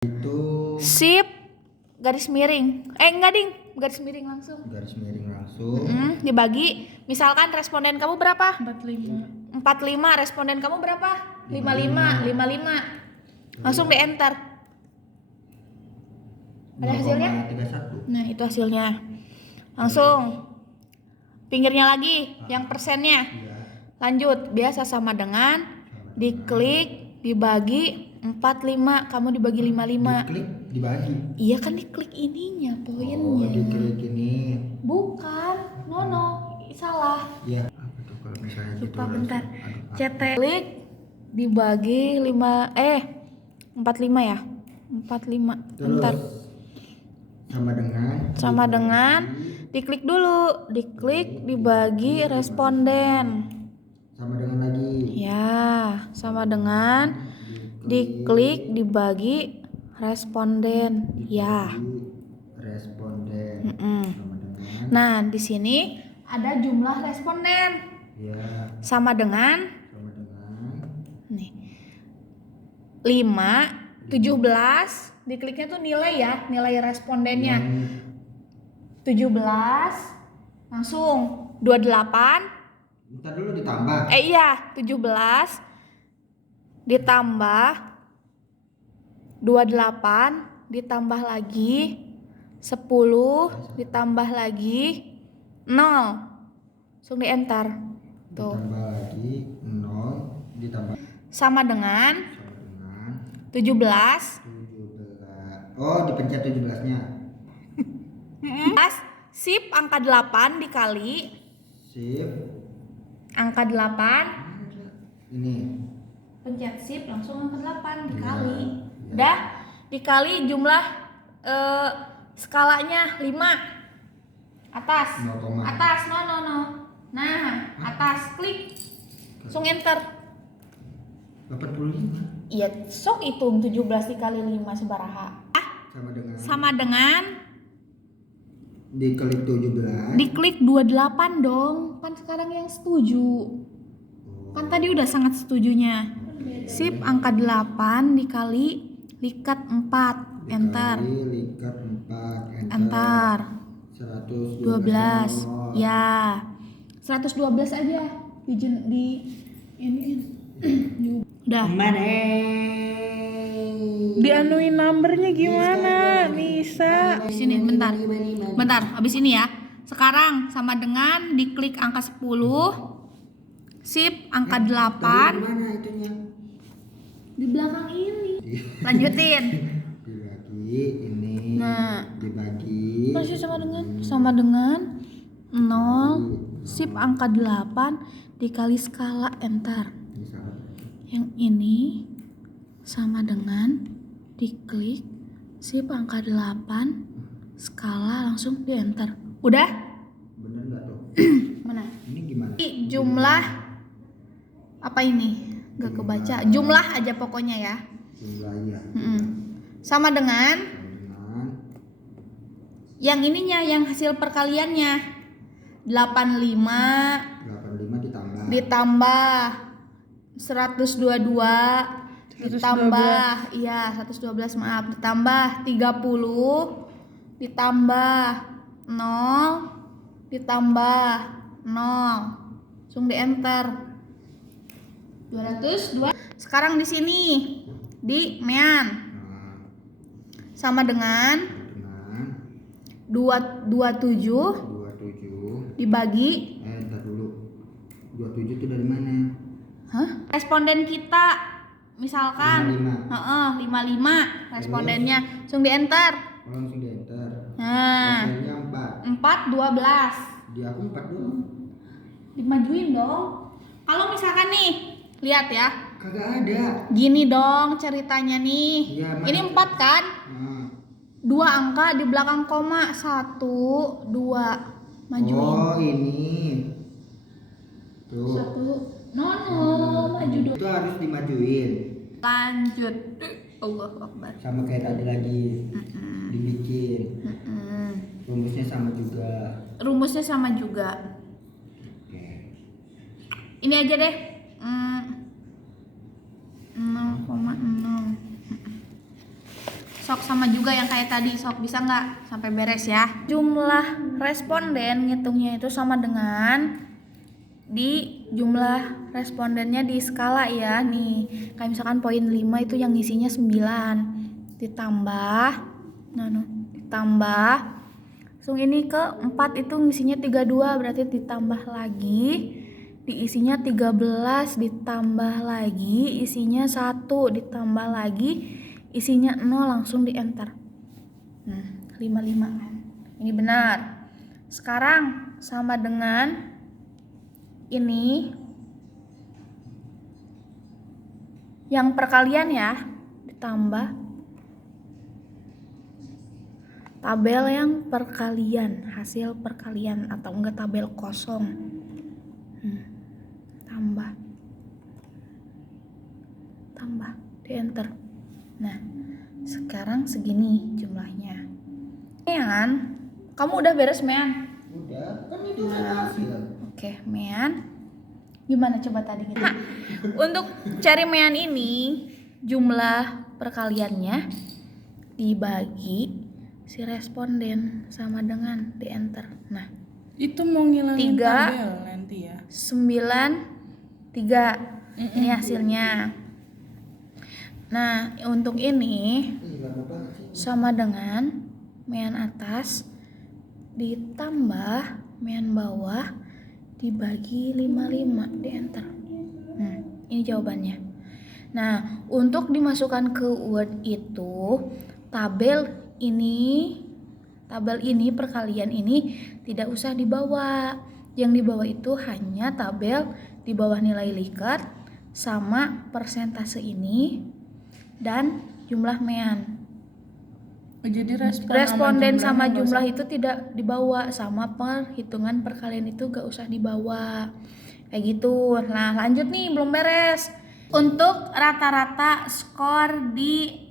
Itu Sip, garis miring. Enggak ding, garis miring langsung. garis miring langsung. Dibagi, misalkan responden kamu berapa? 45. 45, responden kamu berapa? 55. Langsung di enter. Ada hasilnya? 0,31. Nah, itu hasilnya. Langsung pinggirnya lagi, yang persennya. Iya. Lanjut, biasa sama dengan diklik, dibagi 45, kamu dibagi 55. Diklik dibagi. Iya kan diklik ininya, Oh, poinnya. diklik ini. Bukan, no, salah. Iya. Apa tuh kalau misalnya gitu? Lupa bentar. Aduh, CT klik dibagi 45 ya. 45. Bentar. Terus Sama dengan diklik dulu, diklik dibagi responden. sama dengan lagi. Ya, sama dengan diklik dibagi responden. Ya. Responden. Mm-mm. Sama dengan. Nah, di sini ada jumlah responden. Ya. Sama dengan nih 5, 17. Dikliknya tuh nilai ya, nilai respondennya. 17 langsung 28. Ntar dulu ditambah. Iya, 17 ditambah 28 ditambah lagi 10 ditambah lagi 0. Langsung di enter. Tuh. Ditambah lagi 0 ditambah Sama dengan 17. 17. Oh, dipencet 17-nya. Sip angka 8 dikali Sip. angka 8. Ini. Pencet sip langsung angka 8 dikali. Ya. Udah dikali jumlah skalanya 5. Atas. 0, Atas, no. Nah, atas klik. Langsung enter. 85 Iya, sok hitung 17 dikali 5 sebaraha. sama dengan Sama dengan diklik 17. diklik 28 dong. Kan sekarang yang setuju. Kan tadi udah sangat setujunya. Sip angka 8 dikali likat 4. Enter. Dikali likat 4. Enter. 112. 12. Ya. 112 aja di ini. Udah. Dianuin numbernya gimana? Bisa. Di sini bentar. Habis ini ya. Sekarang sama dengan diklik angka 10. Sip angka 8 Mana itunya? di belakang ini. Lanjutin. Dibagi ini. Nah. Dibagi. Masih sama dengan 0. Sip angka 8 dikali skala enter. Yang ini sama dengan diklik sip angka 8 skala langsung di enter. Udah? Bener nggak tuh? Mana? Ini gimana? Jumlah apa ini? Gak kebaca. Jumlah aja pokoknya ya. Jumlahnya. Sama dengan Dengan yang ininya, yang hasil perkaliannya 85 ditambah 122 ditambah 112 maaf, ditambah 30 ditambah 0 ditambah 0. Langsung di enter. 202. Sekarang di sini di mean sama dengan 27 dibagi Ntar dulu. 27 itu dari mana? responden kita misalkan 55 respondennya langsung di enter. Langsung di enter. Nah, Hasilnya 4 12 Di aku 4 doang. dimajuin dong. Kalau misalkan nih lihat ya, Kagak ada. gini dong ceritanya nih. Iya, Ini 4 kan, Nah. 2 angka di belakang koma, 1 2 majuin. Oh, ini. Tuh. 1 no maju dong. Itu harus dimajuin. Lanjut. Allahu Akbar. Sama kayak tadi lagi. Dibikin. Rumusnya sama juga. Rumusnya sama juga. Oke. Ini aja deh. 0,0 Sok sama juga yang kayak tadi, sok bisa nggak sampai beres ya. Jumlah responden ngitungnya itu sama dengan di jumlah respondennya di skala ya. Nih, kayak misalkan poin 5 itu yang isinya 9 ditambah ditambah langsung ini ke 4 itu ngisinya 32, berarti ditambah lagi diisinya 13, ditambah lagi isinya 1, ditambah lagi isinya 0, langsung di enter. 55 kan. Ini benar. Sekarang sama dengan ini yang perkalian ya, ditambah tabel yang perkalian, hasil perkalian atau enggak tabel kosong. Tambah di enter. Nah, sekarang segini jumlahnya. Mean, kamu udah beres Mean? Udah, kan itu hasil. Oke, Mean. Gimana coba tadi gitu? Nah, untuk cari Mean ini jumlah perkaliannya dibagi si responden sama dengan di enter. Nah, Itu mau ngilangin 3, tabel nanti ya. 9, 3. Ini hasilnya. Nah, untuk ini Lama banget sih. sama dengan mean atas ditambah mean bawah dibagi 55 di enter. Ini jawabannya. Nah, untuk dimasukkan ke Word itu tabel ini perkalian ini tidak usah dibawa. Yang dibawa itu hanya tabel di bawah nilai likat sama persentase ini dan jumlah mean. Jadi Responden sama jumlah itu tidak dibawa, sama perhitungan perkalian itu gak usah dibawa. Kayak gitu. Nah, lanjut nih, belum beres. Untuk rata-rata skor di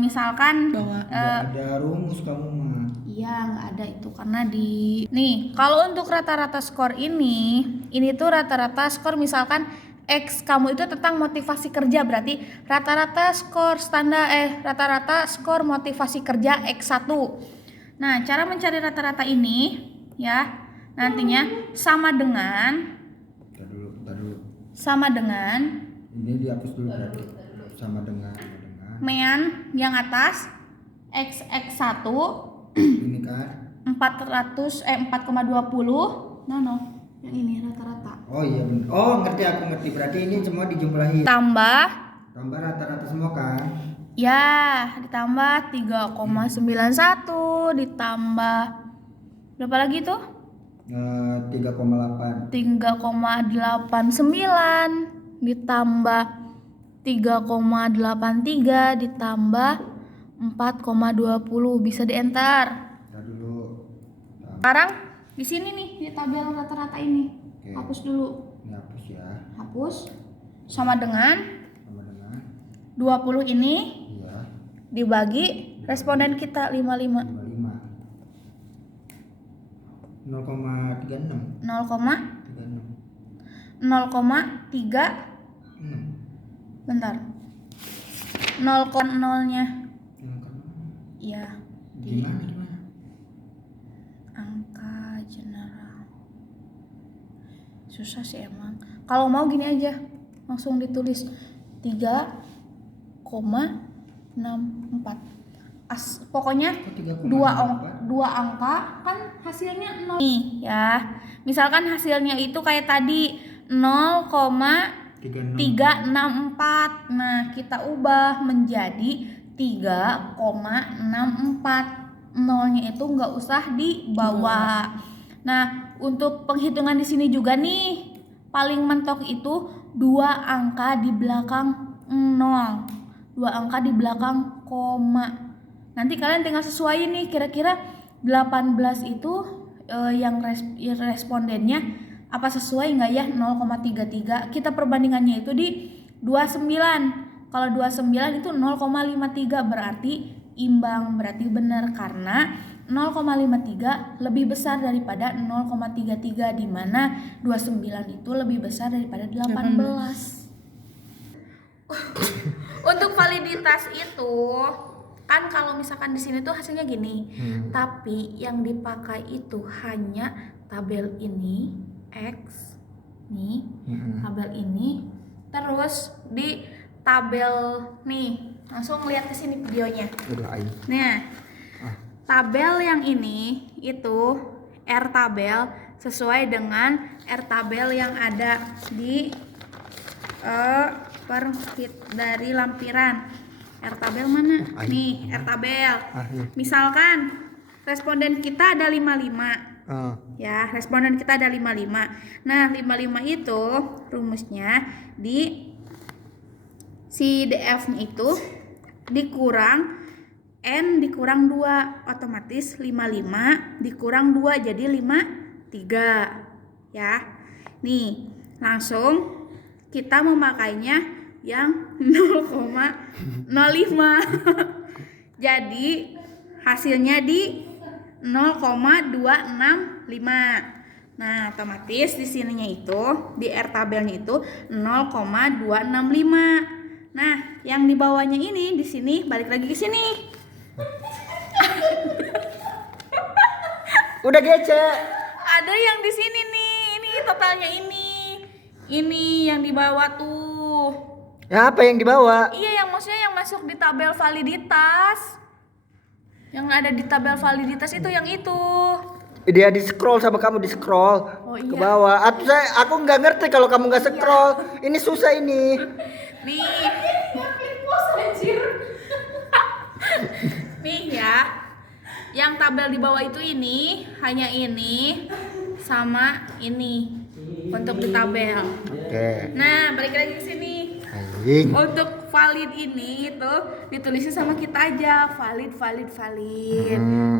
misalkan Nggak ada rumus kamu mah. iya, nggak ada itu karena nih, kalau untuk rata-rata skor ini tuh rata-rata skor misalkan X kamu itu tentang motivasi kerja, berarti rata-rata skor rata-rata skor motivasi kerja X1. Nah, cara mencari rata-rata ini ya nantinya sama dengan Ini dihapus dulu berarti. Sama dengan mean yang atas X1 ini kan 4,20 yang ini rata-rata oh iya bener. Oh ngerti berarti ini semua dijumlahin tambah rata-rata semua kan ya, ditambah 3,91 ditambah berapa lagi tuh 3,8 3,89 ditambah 3,83 ditambah 4,20 bisa di enter. dulu Sekarang di sini nih di tabel rata-rata ini. Oke. Hapus dulu. Ini hapus ya. Hapus sama dengan 20 20 ini iya dibagi responden kita 55. 0,36 0,3 bentar 0,0-nya ya di gimana angka general susah sih emang. Kalau mau gini aja langsung ditulis 3,64 pokoknya dua angka kan hasilnya 0 nih ya. Misalkan hasilnya itu kayak tadi 0,364. Nah, kita ubah menjadi 3,64. Nolnya itu nggak usah dibawa. Nah, untuk penghitungan di sini juga nih paling mentok itu 2 angka di belakang 0. 2 angka di belakang koma. Nanti kalian tinggal sesuaiin nih kira-kira 18 itu yang respondennya apa sesuai nggak ya 0,33. Kita perbandingannya itu di 29. Kalau 29 itu 0,53 berarti imbang, berarti benar karena 0,53 lebih besar daripada 0,33 di mana 29 itu lebih besar daripada 18. Untuk validitas itu Kan kalau misalkan di sini tuh hasilnya gini. Tapi yang dipakai itu hanya tabel ini X nih, tabel ini, terus di tabel nih. Langsung lihat ke sini videonya. Udah ayo. Nah, tabel yang ini itu R tabel sesuai dengan R tabel yang ada di dari lampiran. R tabel mana? Nih, R tabel. Iya. Misalkan responden kita ada 55. Ya, responden kita ada 55. Nah, 55 itu rumusnya di si DF-nya itu dikurang N dikurang 2, otomatis 55 dikurang 2 jadi 53 ya. Nih, langsung kita memakainya yang 0,05. Jadi hasilnya di 0,265. Nah, otomatis di sininya itu di R tabelnya itu 0,265. Nah, yang di bawahnya ini di sini balik lagi ke sini. Udah gece. Ada yang di sini nih. Ini totalnya ini. Ini yang di bawah tuh. Ya apa yang dibawa? Iya, yang maksudnya yang masuk di tabel validitas. Yang ada di tabel validitas itu yang itu. Dia di scroll sama kamu di scroll ke bawah. Aku nggak ngerti kalau kamu nggak scroll. Ini susah ini. Nih. Nih ya. Yang tabel di bawah itu ini hanya ini sama ini untuk di tabel. Oke. Nah, balik lagi ke sini. Anjing. Untuk valid ini itu ditulisnya sama kita aja, valid.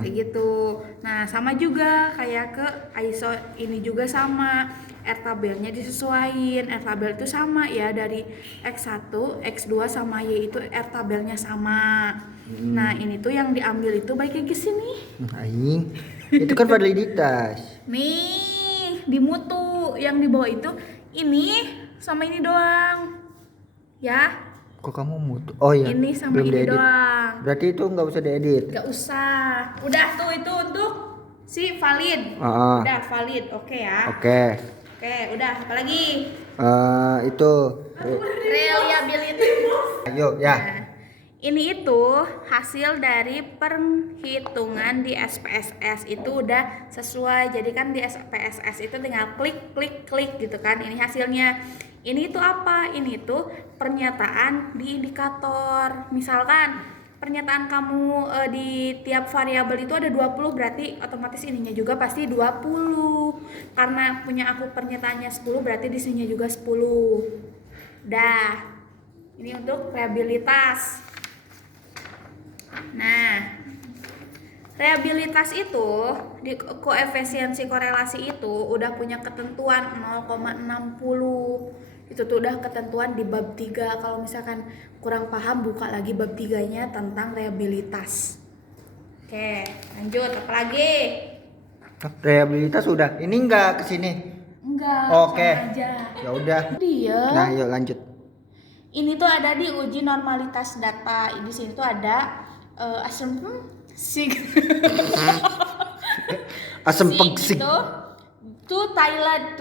Kayak gitu. Nah, sama juga kayak ke ISO ini juga sama. R tabelnya disesuaiin. R tabel itu sama ya dari X1, X2 sama Y itu R tabelnya sama. Nah, ini tuh yang diambil itu balik lagi ke sini. Anjing. Itu kan validitas. Nih, di mutu yang di bawah itu ini sama ini doang. Ya. Kok kamu mutu? Oh iya. Ini sama belum ini diedit. doang. Berarti itu nggak usah diedit. Gak usah. Udah tuh itu untuk si valid. Udah valid. Oke ya. Oke. Oke, udah apalagi? Itu. Reliability. Ayo ya. Nah, ini itu hasil dari perhitungan di SPSS itu udah sesuai. Jadi kan di SPSS itu tinggal klik gitu kan. Ini hasilnya. Ini itu apa? Ini itu pernyataan di indikator. Misalkan pernyataan kamu di tiap variabel itu ada 20, berarti otomatis ininya juga pasti 20. Karena punya aku pernyataannya 10, berarti di sininya juga 10. Dah. Ini untuk reliabilitas. Nah, reliabilitas itu di koefisiensi korelasi itu udah punya ketentuan 0,60. Itu tuh udah ketentuan di bab 3. Kalau misalkan kurang paham, buka lagi bab 3-nya tentang reliabilitas. Oke, lanjut apa lagi? Reliabilitas udah. Ini enggak ke sini. Enggak, Oke. sama aja. Ya udah. Dia. Nah, yuk lanjut. Ini tuh ada di uji normalitas data. Di sini tuh ada asumsi Asam pegsik. itu to Thailand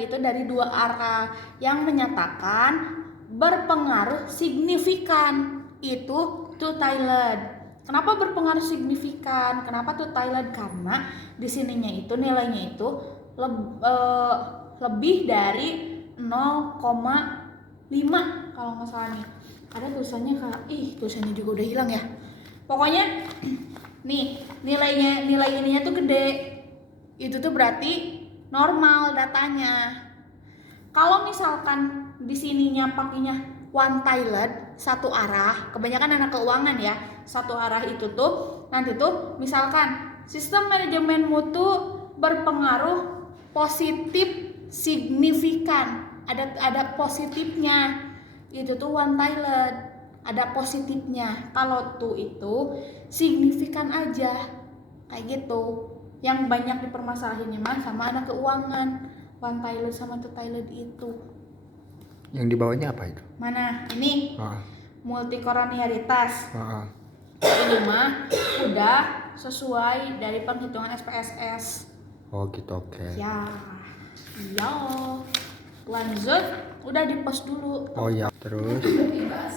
itu dari dua arah yang menyatakan berpengaruh signifikan itu to Thailand. Kenapa berpengaruh signifikan? Kenapa to Thailand? Karena di sininya itu nilainya itu lebih dari 0,5 kalau nggak salah nih. Ada tulisannya tulisannya juga udah hilang ya. Pokoknya nih nilai ininya tuh gede. Itu tuh berarti normal datanya. Kalau misalkan di sininya pakainya one Thailand satu arah, kebanyakan anak keuangan ya, satu arah itu tuh nanti tuh misalkan sistem manajemen mutu berpengaruh positif signifikan, ada positifnya. Itu tuh one Thailand, ada positifnya. Kalau tuh itu signifikan aja kayak gitu. Yang banyak dipermasalahinnya mah sama anak keuangan, one Thailand sama two Thailand itu. Yang di bawahnya apa itu? Mana? Ini multikolonialitas. Ini mah udah sesuai dari penghitungan SPSS. Oh gitu, oke. Ya. Lanjut, udah di post dulu. Oh ya, terus